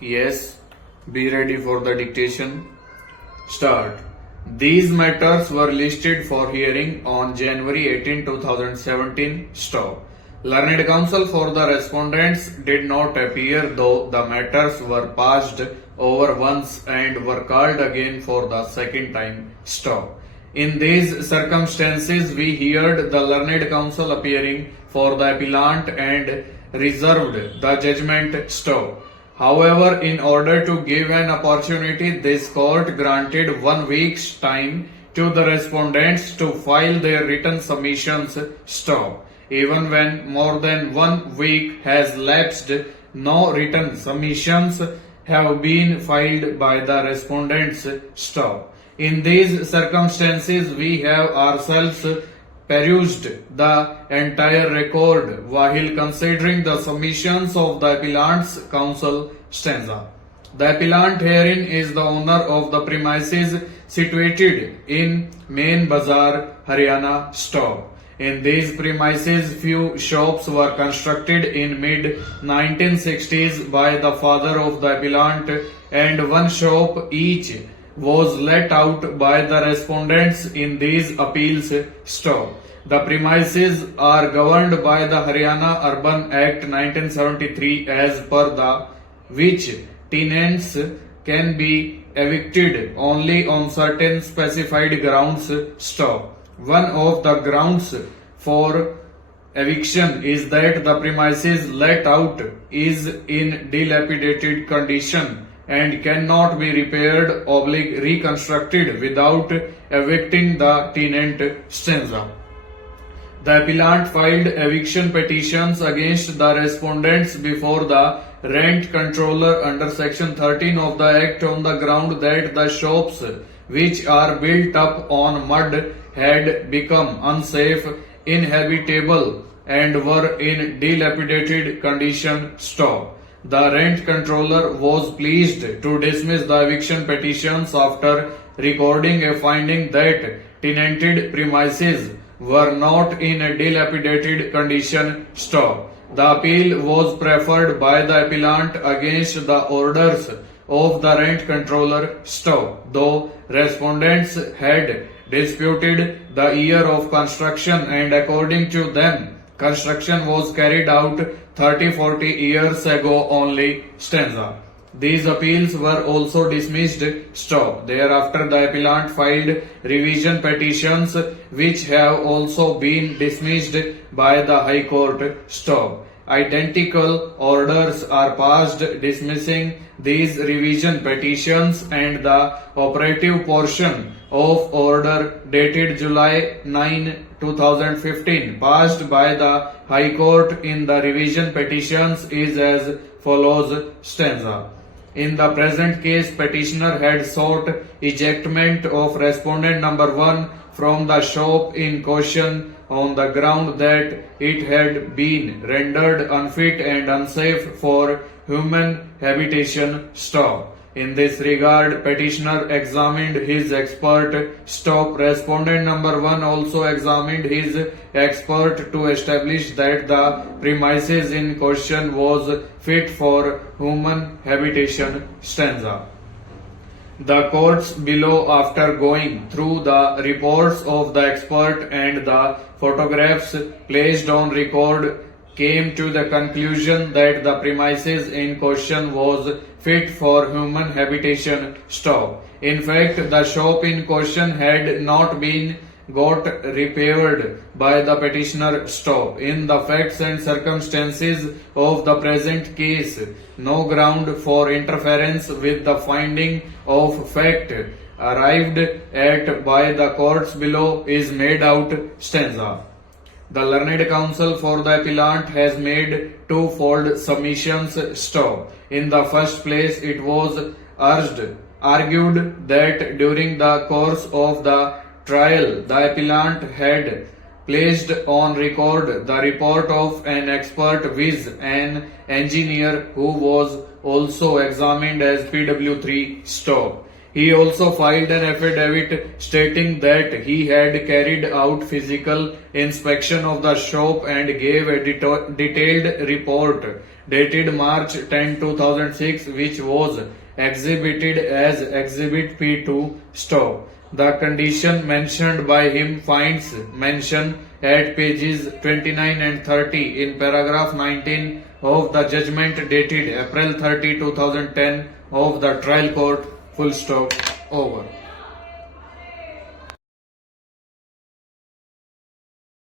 Yes, be ready for the dictation. Start. These matters were listed for hearing on January 18, 2017. Stop. Learned counsel for the respondents did not appear, though the matters were passed over once and were called again for the second time. Stop. In these circumstances, we heard the learned counsel appearing for the appellant and reserved the judgment. Stop. However, in order to give an opportunity, this court granted 1 week's time to the respondents to file their written submissions. Stop. Even when more than 1 week has lapsed, no written submissions have been filed by the respondents. Stop. In these circumstances, we have ourselves perused the entire record while considering the submissions of the appellant's counsel. Stanza. The appellant herein is the owner of the premises situated in Main Bazaar, Haryana. Stop. In these premises, few shops were constructed in mid-1960s by the father of the appellant, and one shop each was let out by the respondents in these appeals. Stop. The premises are governed by the Haryana Urban Act 1973 as per the which tenants can be evicted only on certain specified grounds. Stop. One of the grounds for eviction is that the premises let out is in dilapidated condition and cannot be repaired or reconstructed without evicting the tenant. Stanza. The appellant filed eviction petitions against the respondents before the rent controller under section 13 of the Act on the ground that the shops which are built up on mud had become unsafe, inhabitable and were in dilapidated condition. Stop. The rent controller was pleased to dismiss the eviction petitions after recording a finding that tenanted premises were not in a dilapidated condition. Stop. The appeal was preferred by the appellant against the orders of the rent controller. Stop. Though respondents had disputed the year of construction and according to them, construction was carried out 30-40 years ago only. Stanza. These appeals were also dismissed. Stop. Thereafter, the appellant filed revision petitions which have also been dismissed by the High Court. Stop. Identical orders are passed dismissing these revision petitions, and the operative portion of order dated July 9, 2015 passed by the High Court in the revision petitions is as follows. Stanza. In the present case, petitioner had sought ejectment of respondent number 1 from the shop in question on the ground that it had been rendered unfit and unsafe for human habitation. Stop. In this regard, petitioner examined his expert. Stop. Respondent number 1 also examined his expert to establish that the premises in question was fit for human habitation. Stanza. The courts below, after going through the reports of the expert and the photographs placed on record, came to the conclusion that the premises in question was fit for human habitation. Stop. In fact, the shop in question had not been got repaired by the petitioner. Stop. In the facts and circumstances of the present case, no ground for interference with the finding of fact arrived at by the courts below is made out. Stanza. The learned counsel for the appellant has made twofold submissions. Stop. In the first place, it was argued that during the course of the trial, the appellant had placed on record the report of an expert, viz. An engineer who was also examined as PW3. Stop. He also filed an affidavit stating that he had carried out physical inspection of the shop and gave a detailed report dated March 10, 2006, which was exhibited as Exhibit P2. Stop. The condition mentioned by him finds mention at pages 29 and 30 in paragraph 19 of the judgment dated April 30, 2010 of the trial court. Full stop. Over.